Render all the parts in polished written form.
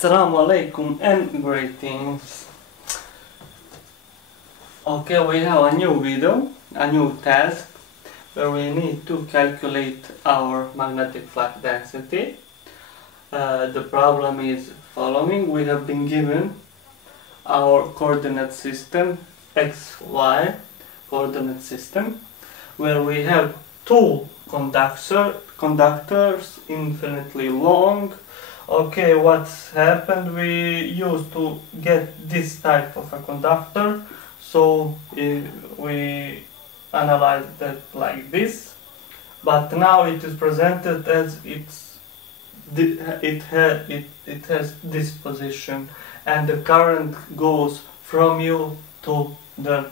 Assalamu alaikum and greetings. Okay, we have a new video, a new task where we need to calculate our magnetic flux density. The problem is following: we have been given our coordinate system, XY coordinate system, where we have two conductors infinitely long. Okay, what's happened? We used to get this type of a conductor, so we analyzed it like this, but now it is presented as it has this position, and the current goes from you to the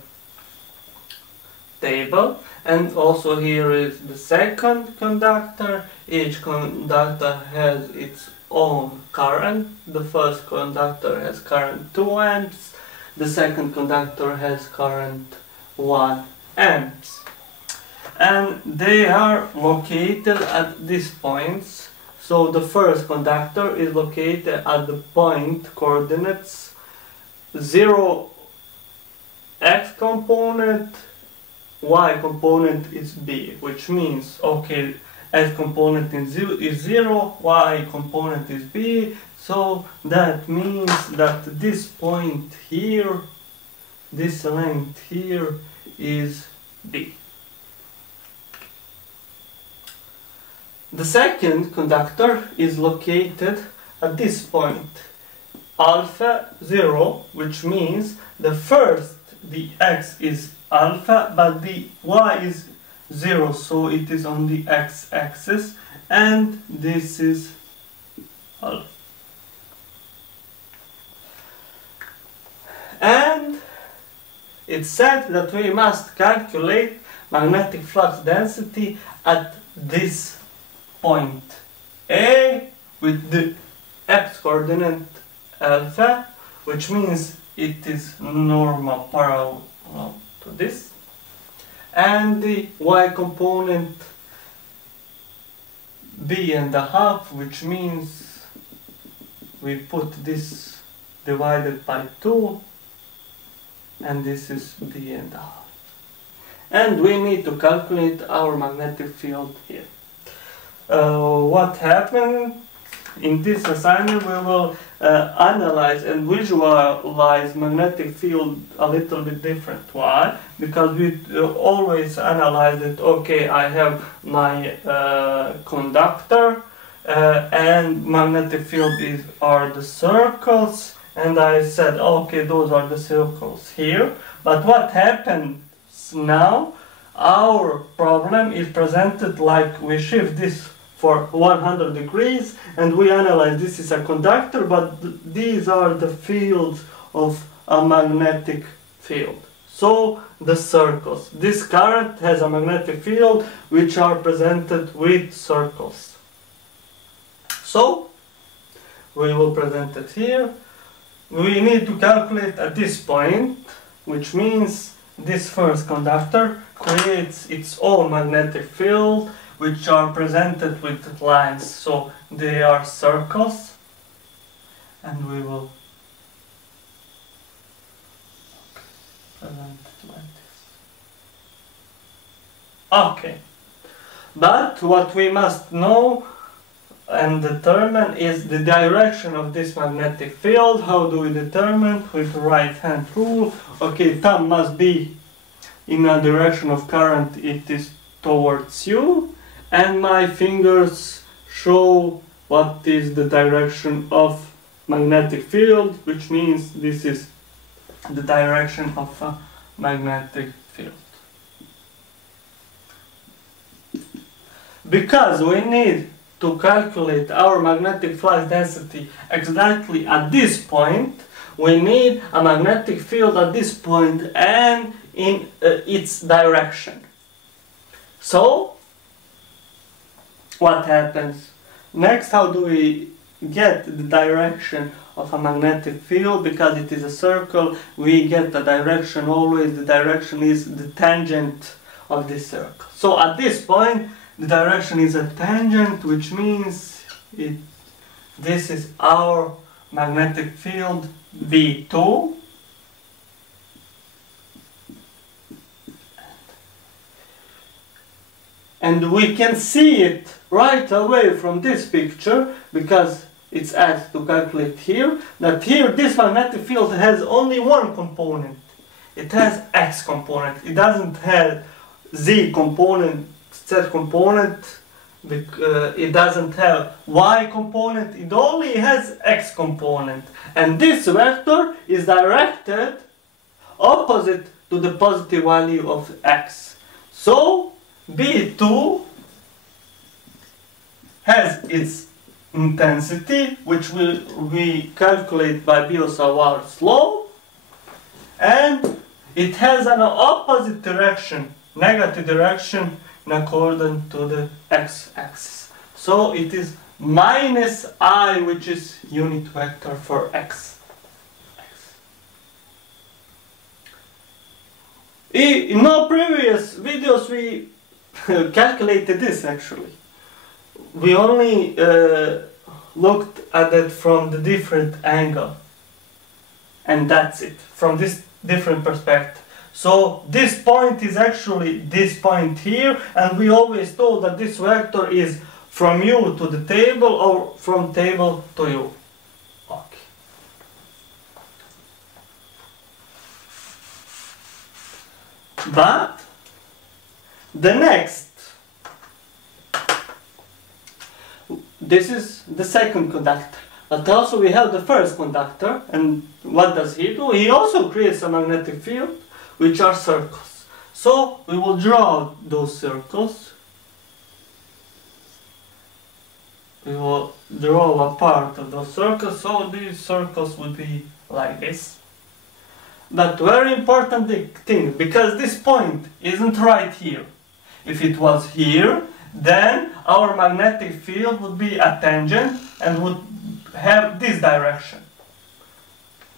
table. And also here is the second conductor. Each conductor has its own current. The first conductor has current 2 amps, the second conductor has current 1 amps, and they are located at these points. So the first conductor is located at the point coordinates 0 x component, y component is b, which means, okay, x component is 0, y component is b, so that means that this point here, this length here is b. The second conductor is located at this point, alpha 0, which means the x is alpha, but the y is 0, so it is on the x-axis, and this is alpha. And it's said that we must calculate magnetic flux density at this point A with the x-coordinate alpha, which means it is normal parallel to this, and the y component b.5, which means we put this divided by 2, and this is b.5. And we need to calculate our magnetic field here. What happened in this assignment? We will analyze and visualize magnetic field a little bit different. Why? Because we always analyze it. Okay, I have my conductor and magnetic field are the circles, and I said, okay, those are the circles here. But what happens now? Our problem is presented like we shift this for 100 degrees, and we analyze this is a conductor, but these are the fields of a magnetic field. So the circles, this current has a magnetic field which are presented with circles. So we will present it here. We need to calculate at this point, which means this first conductor creates its own magnetic field, which are presented with lines, so they are circles, and we will present it like this. Okay, but what we must know and determine is the direction of this magnetic field. How do we determine? With the right hand rule. Okay, thumb must be in a direction of current, it is towards you, and my fingers show what is the direction of magnetic field, which means this is the direction of a magnetic field. Because we need to calculate our magnetic flux density exactly at this point, we need a magnetic field at this point and in its direction. So what happens next? How do we get the direction of a magnetic field? Because it is a circle, we get the direction always. The direction is the tangent of this circle. So at this point the direction is a tangent, which means this is our magnetic field V2. And we can see it right away from this picture, because it's asked to calculate here, that here this magnetic field has only one component. It has X component. It doesn't have Z component, Z component, it doesn't have Y component, it only has X component. And this vector is directed opposite to the positive value of X. So B2 has its intensity, which we calculate by Biot-Savart's law, and it has an opposite direction, negative direction, in accordance to the x-axis. So it is minus I, which is unit vector for x. In our previous videos we calculated this actually. We only looked at it from the different angle, and that's it, from this different perspective. So this point is actually this point here, and we always told that this vector is from you to the table or from table to you. Okay. But the next, this is the second conductor. But also we have the first conductor, and what does he do? He also creates a magnetic field, which are circles. So we will draw those circles. We will draw a part of those circles, so these circles would be like this. But very important thing, because this point isn't right here. If it was here, then our magnetic field would be a tangent and would have this direction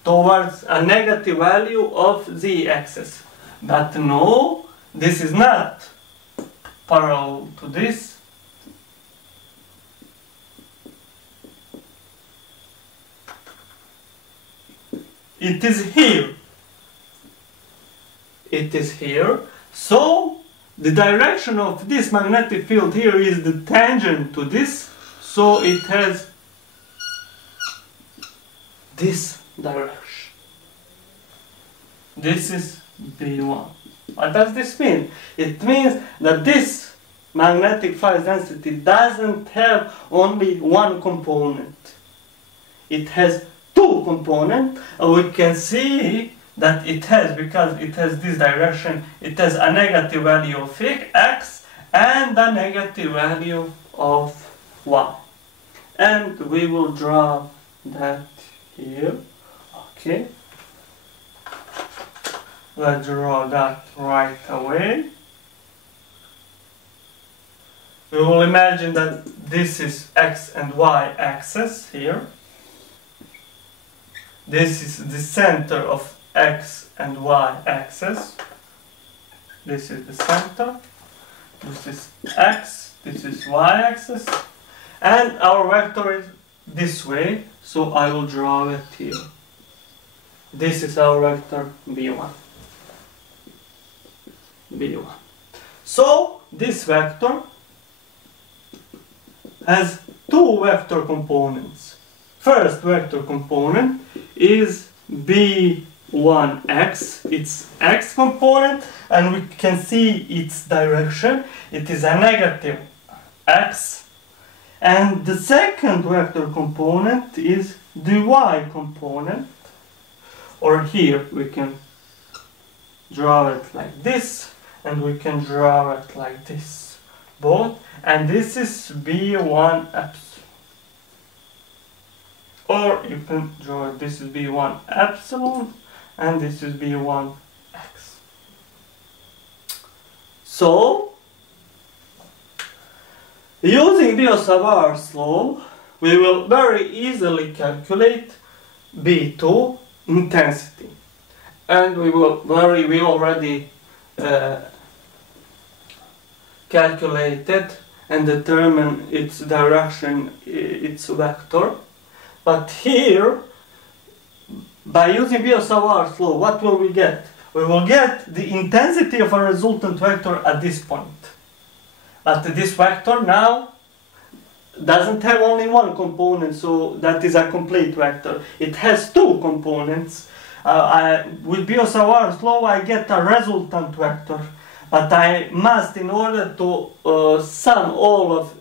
towards a negative value of the axis. But no, this is not parallel to this. It is here. It is here. So the direction of this magnetic field here is the tangent to this. So it has this direction. This is B1. What does this mean? It means that this magnetic field density doesn't have only one component. It has two components, and we can see that it has, because it has this direction, it has a negative value of x and a negative value of y. And we will draw that here. Okay. Let's draw that right away. We will imagine that this is x and y axis here. This is the center of x and y axis. This is the center. This is x, this is y axis. And our vector is this way, so I will draw it here. This is our vector B1. B1. So this vector has two vector components. First vector component is B1x, its x component, and we can see its direction. It is a negative x. And the second vector component is the y component, or here we can draw it like this, and we can draw it like this, both, and this is B1 epsilon. Or you can draw it, this is B1 epsilon, and this is B1 x. So, using Biot-Savart's law, we will very easily calculate B2 intensity. And we already calculated and determine its direction, its vector. But here by using Biot-Savart's law, what will we get? We will get the intensity of a resultant vector at this point. But this vector now doesn't have only one component, so that is a complete vector. It has two components. With Biot-Savart's law, I get a resultant vector. But I must, in order to sum all of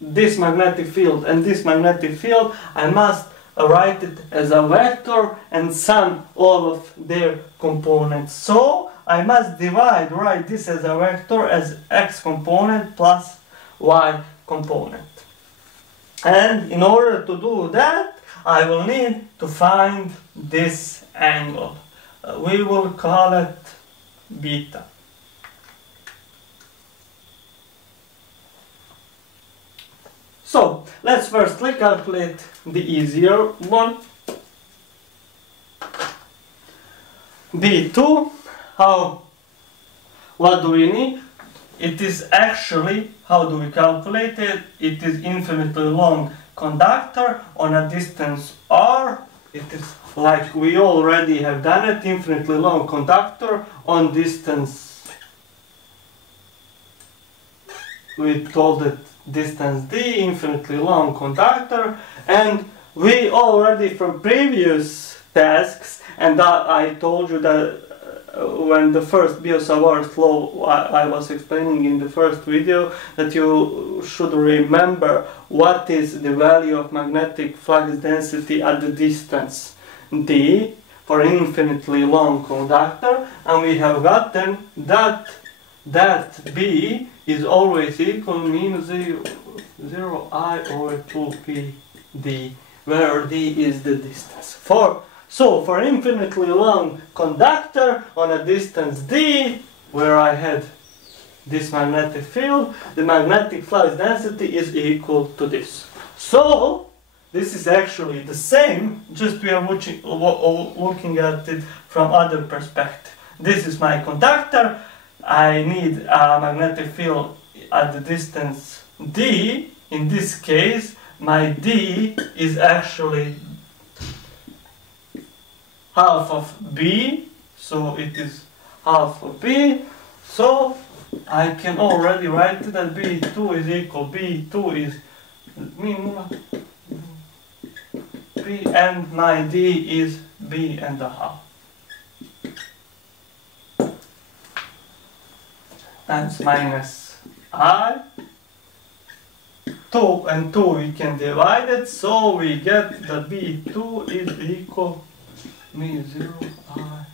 this magnetic field and this magnetic field, I must write it as a vector and sum all of their components. So I must write this as a vector as x component plus y component. And in order to do that, I will need to find this angle. We will call it beta. So let's firstly calculate the easier one. B2, what do we need? It is actually, how do we calculate it? It is infinitely long conductor on a distance r. It is like we already have done it, infinitely long conductor on distance, we told it distance d, infinitely long conductor, and we already from previous tasks, and I told you that when the first Biot-Savart's law I was explaining in the first video, that you should remember what is the value of magnetic flux density at the distance d for infinitely long conductor, and we have gotten that b is always equal minus 0 I over 2p d, where d is the distance. So for infinitely long conductor on a distance d, where I had this magnetic field, the magnetic flux density is equal to this. So this is actually the same, just we are looking at it from other perspective. This is my conductor. I need a magnetic field at the distance d. In this case, my d is actually half of b, so it is half of b. So I can already write that b2 is equal, b2 is b, and my d is b and a half. That's minus I. 2 and 2 we can divide it, so we get that b2 is equal to 0 I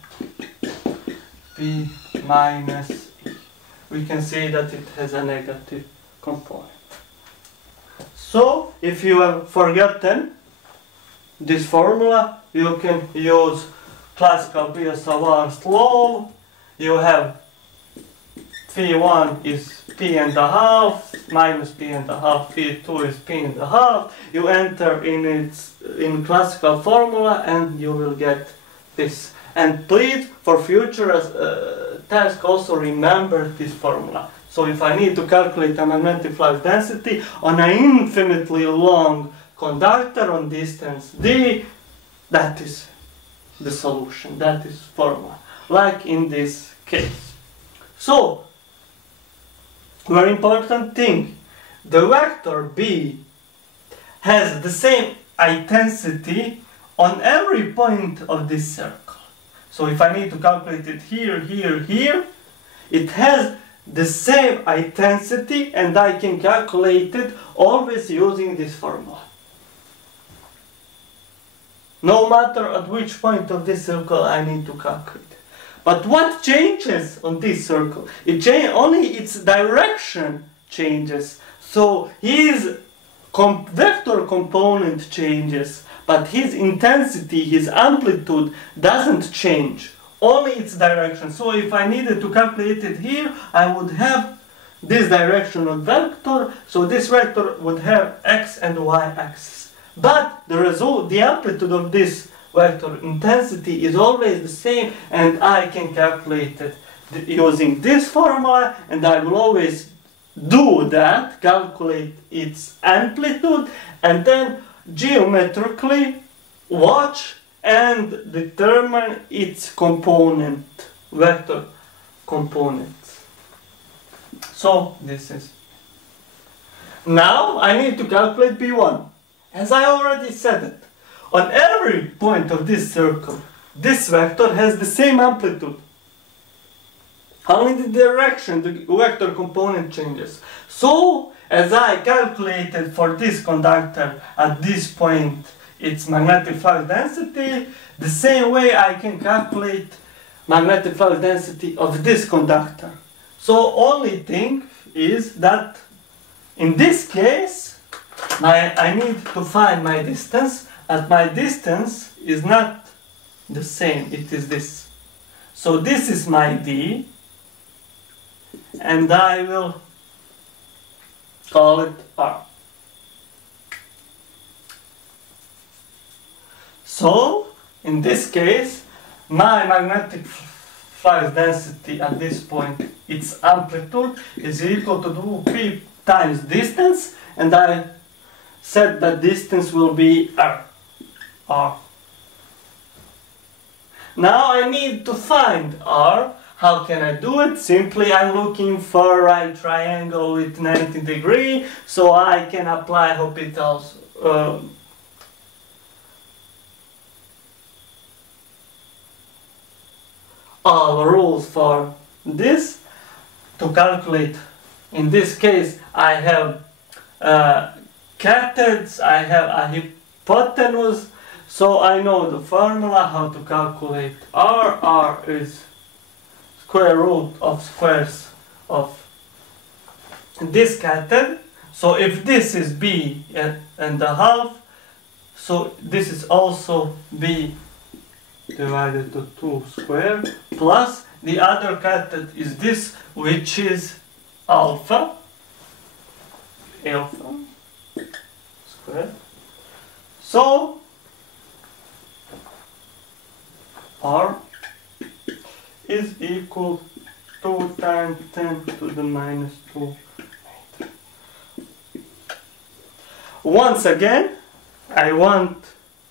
b minus e. We can see that it has a negative component. So if you have forgotten this formula, you can use classical Biot-Savart's law. You have Phi1 is p and a half minus p and a half, Phi2 is p and a half. You enter in classical formula and you will get this. And please, for future task, also remember this formula. So if I need to calculate a magnetic flux density on an infinitely long conductor on distance d, that is the solution, that is formula, like in this case. So, very important thing, the vector b has the same intensity on every point of this circle. So if I need to calculate it here, here, here, it has the same intensity, and I can calculate it always using this formula. No matter at which point of this circle I need to calculate. But what changes on this circle? Only its direction changes. So his vector component changes, but his intensity, his amplitude doesn't change. Only its direction. So if I needed to calculate it here, I would have this directional vector. So this vector would have x and y axis. But the amplitude of this vector intensity is always the same, and I can calculate it using this formula, and I will always do that, calculate its amplitude, and then geometrically watch and determine its component, vector components. So this is. Now I need to calculate B1. As I already said it, on every point of this circle, this vector has the same amplitude. Only the direction the vector component changes. So, as I calculated for this conductor at this point its magnetic flux density, the same way I can calculate magnetic flux density of this conductor. So, only thing is that in this case, I need to find my distance, and my distance is not the same, it is this. So this is my D, and I will call it R. So, in this case, my magnetic flux density at this point, its amplitude is equal to P times distance, and I said that distance will be R. Now I need to find R. How can I do it? Simply I'm looking for a right triangle with 90 degrees, so I can apply Hopital's all rules for this to calculate. In this case, I have cathets, I have a hypotenuse, so I know the formula how to calculate R. R is square root of squares of this catet. So if this is B and a half, so this is also B divided to 2 square, plus the other catet is this, which is alpha square. So R is equal to 2 times 10 to the minus 2. Once again, I want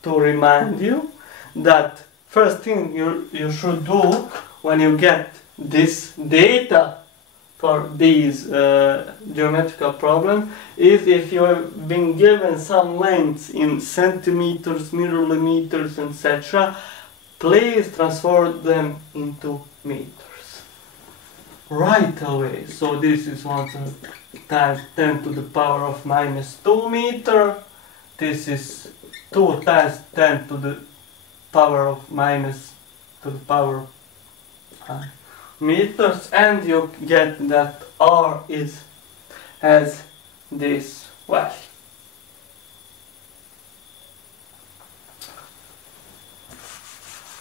to remind you that first thing you should do when you get this data for these geometrical problems is, if you have been given some lengths in centimeters, millimeters, etc., please transform them into meters right away. So this is 1 times 10 to the power of minus 2 meter. This is 2 times 10 to the power of minus to the power of meters, and you get that R has this value.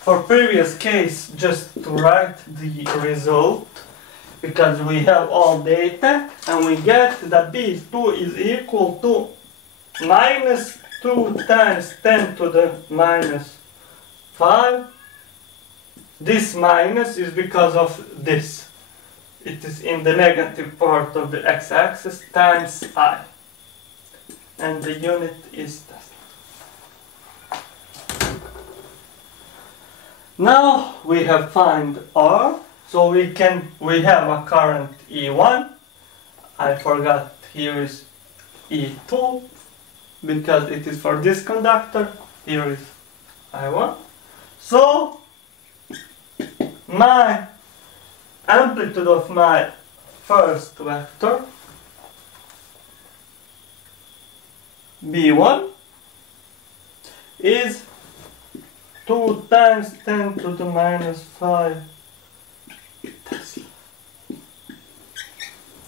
For previous case, just to write the result, because we have all data, and we get that B2 is equal to minus 2 times 10 to the minus 5. This minus is because of this. It is in the negative part of the x-axis times I. And the unit is this. Now we have found R, so we have a current E1. I forgot here is E2 because it is for this conductor. Here is I1. So my amplitude of my first vector B1 is 2 times 10 to the minus 5 Tesla.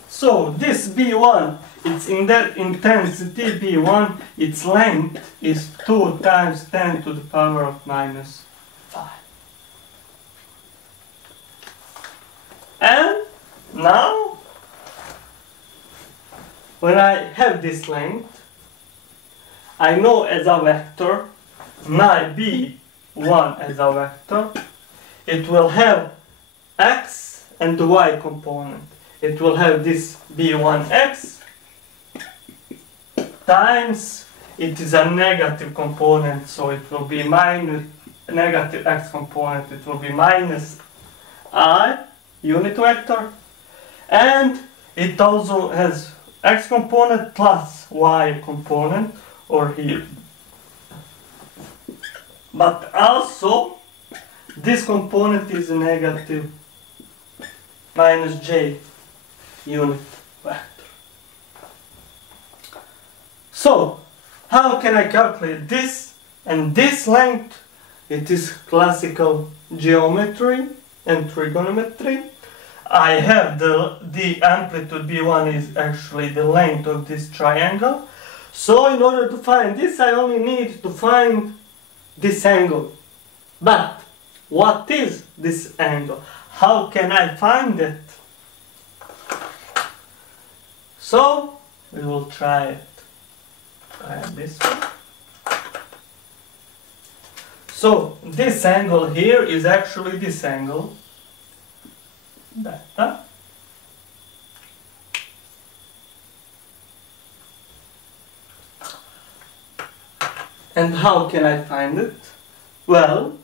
So this B1, it's in that intensity B1, its length is 2 times 10 to the power of minus 5. And now, when I have this length, I know as a vector, my B1 as a vector, it will have x and the y component. It will have this B1x times, it is a negative component, so it will be minus negative x component, it will be minus I unit vector, and it also has x component plus y component, or here. But also, this component is a negative minus j unit vector. So, how can I calculate this and this length? It is classical geometry and trigonometry. I have the amplitude B1 is actually the length of this triangle. So in order to find this, I only need to find this angle. But what is this angle? How can I find it? So we will try it. This one. So this angle here is actually this angle, beta. And how can I find it? Well,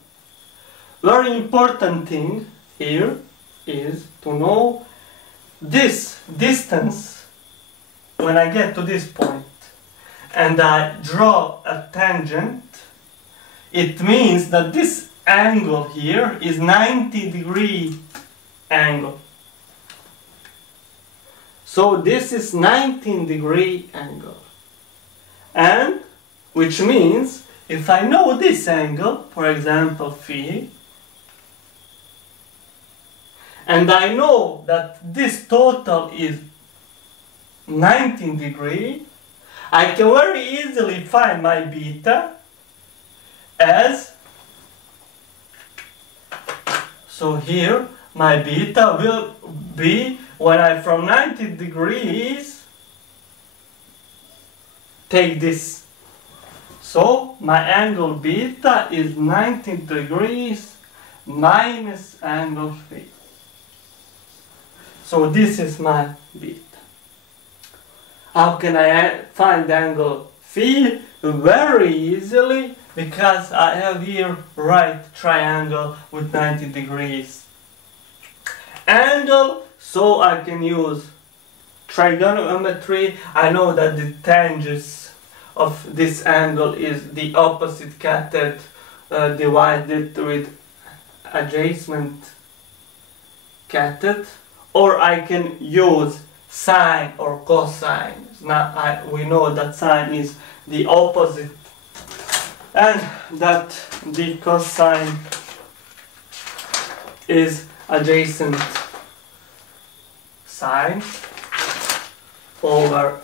very important thing here is to know this distance when I get to this point and I draw a tangent. It means that this angle here is 90-degree angle. So this is 19-degree angle. And which means if I know this angle, for example phi, and I know that this total is 19 degree, I can very easily find my beta as, so here my beta will be when I from 90 degrees take this. So my angle beta is 90 degrees minus angle phi. So this is my beta. How can I find angle phi? Very easily, because I have here right triangle with 90 degrees angle, so I can use trigonometry. I know that the tangents of this angle is the opposite cathode divided with adjacent cathode, or I can use sine or cosine. Now we know that sine is the opposite and that the cosine is adjacent sine over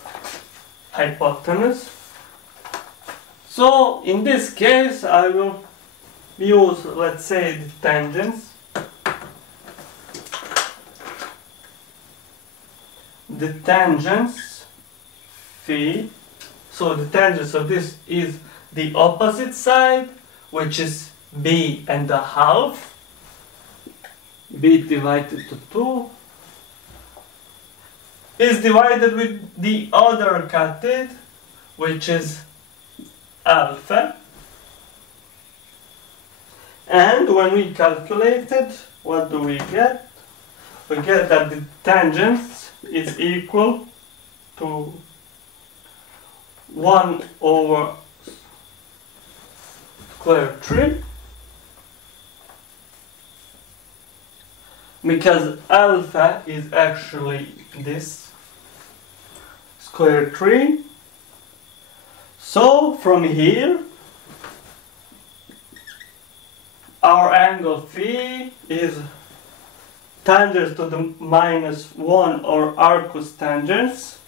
hypotenuse. So in this case I will use, let's say, the tangents. The tangents phi, so the tangents of this is the opposite side, which is b and a half, b divided to 2, is divided with the other cathode, which is alpha. And when we calculate it, what do we get? We get that the tangents is equal to 1 over square 3, because alpha is actually this square 3. So from here our angle phi is tangents to the minus 1 or arcus tangents,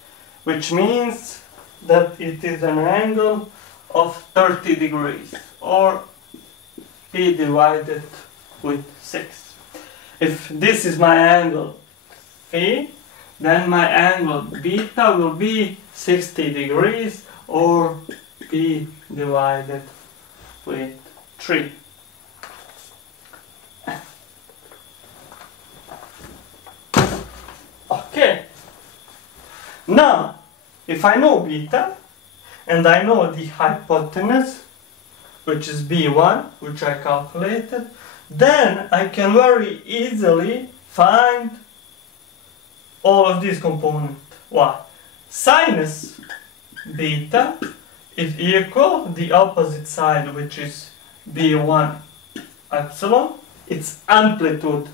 which means that it is an angle of 30 degrees, or p divided with 6. If this is my angle phi, then my angle beta will be 60 degrees, or p divided with 3. Okay. Now, if I know beta and I know the hypotenuse, which is B1, which I calculated, then I can very easily find all of these components. Why? Sinus beta is equal the opposite side, which is B1 epsilon, its amplitude.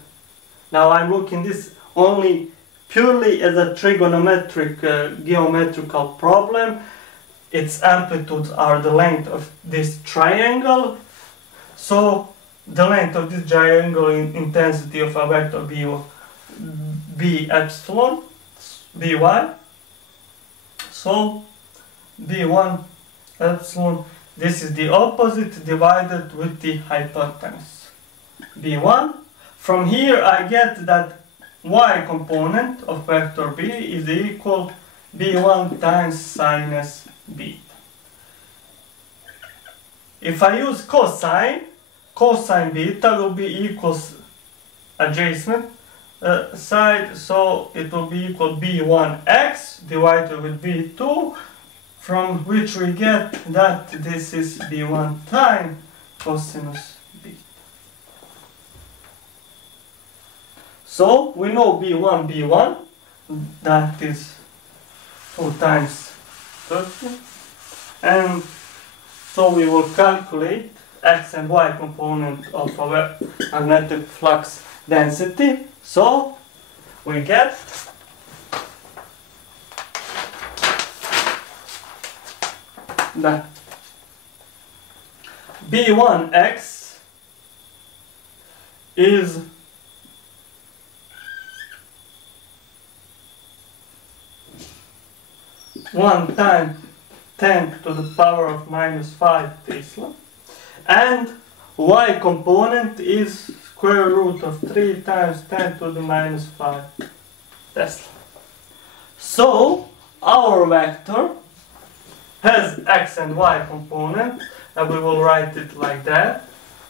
Now I'm looking this only purely as a trigonometric geometrical problem. Its amplitudes are the length of this triangle. So the length of this triangle in intensity of a vector B epsilon, By. So B1 epsilon, this is the opposite divided with the hypotenuse. B1. From here I get that y component of vector B is equal B1 times sinus beta. If I use cosine beta will be equals adjacent side, so it will be equal B1x divided with B2, from which we get that this is B1 times cosinus beta. So we know B1, that is 2 times 30, and so we will calculate x and y component of our magnetic flux density. So we get that B1x is one time 10 to the power of minus 5 Tesla, and y component is square root of 3 times 10 to the minus 5 Tesla. So our vector has x and y component, and we will write it like that.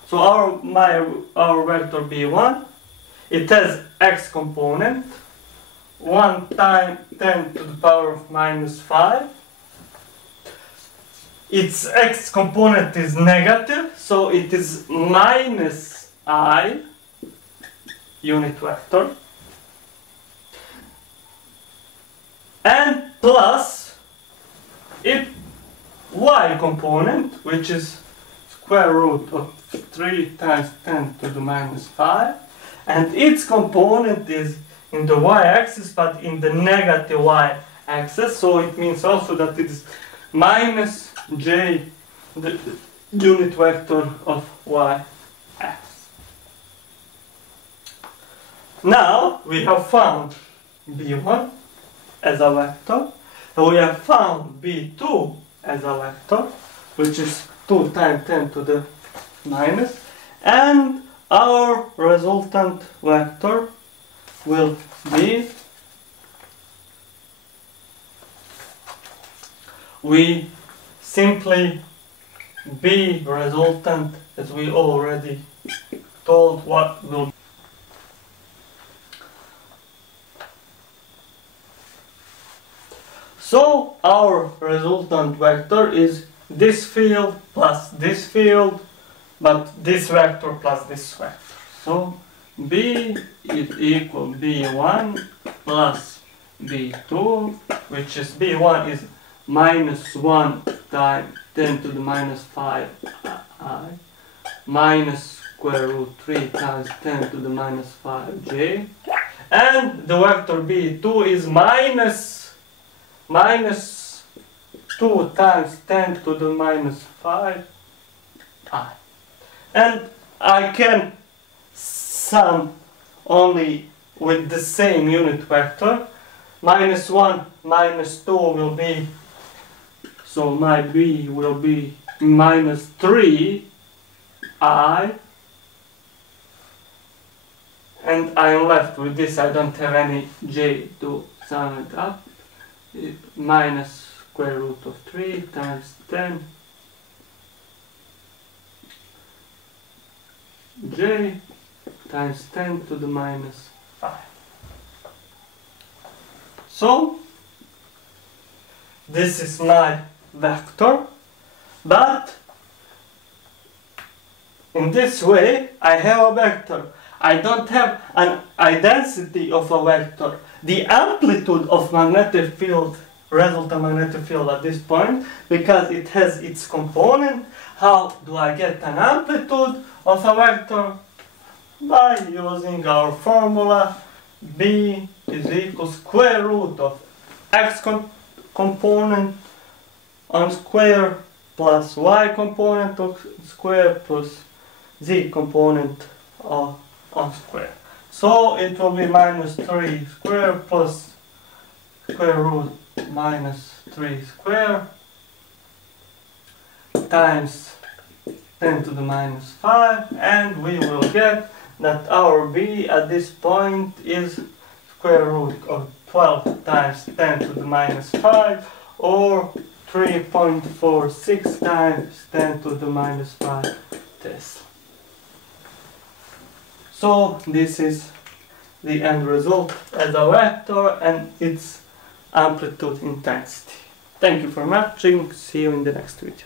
So our vector B1, it has x component 1 time 10 to the power of minus 5. Its x component is negative, so it is minus I unit vector, and plus its y component, which is square root of 3 times 10 to the minus 5, and its component is in the y-axis but in the negative y-axis, so it means also that it is minus j, the unit vector of y-axis. Now we have found B1 as a vector, and we have found B2 as a vector, which is 2 times 10 to the minus, and our resultant vector will be, we simply B resultant, as we already told what will be. So our resultant vector is this field plus this field, but this vector plus this vector. So B is equal B1 plus B2, which is B1 is minus 1 times 10 to the minus 5 I minus square root 3 times 10 to the minus 5 j, and the vector B2 is minus 2 times 10 to the minus 5 I, and I can sum only with the same unit vector. Minus 1 minus 2 will be, so my B will be minus 3 I, and I am left with this. I don't have any j to sum it up. Minus square root of 3 times 10 j times 10 to the minus 5. So this is my vector, but in this way, I have a vector. I don't have an identity of a vector. The amplitude of magnetic field, resultant magnetic field at this point, because it has its component. How do I get an amplitude of a vector? By using our formula, B is equal square root of x component on square plus y component of square plus z component on square. So it will be minus 3 square plus square root minus 3 square times 10 to the minus 5, and we will get that our B at this point is square root of 12 times 10 to the minus 5, or 3.46 times 10 to the minus 5 Tesla. So this is the end result as a vector and its amplitude intensity. Thank you for watching. See you in the next video.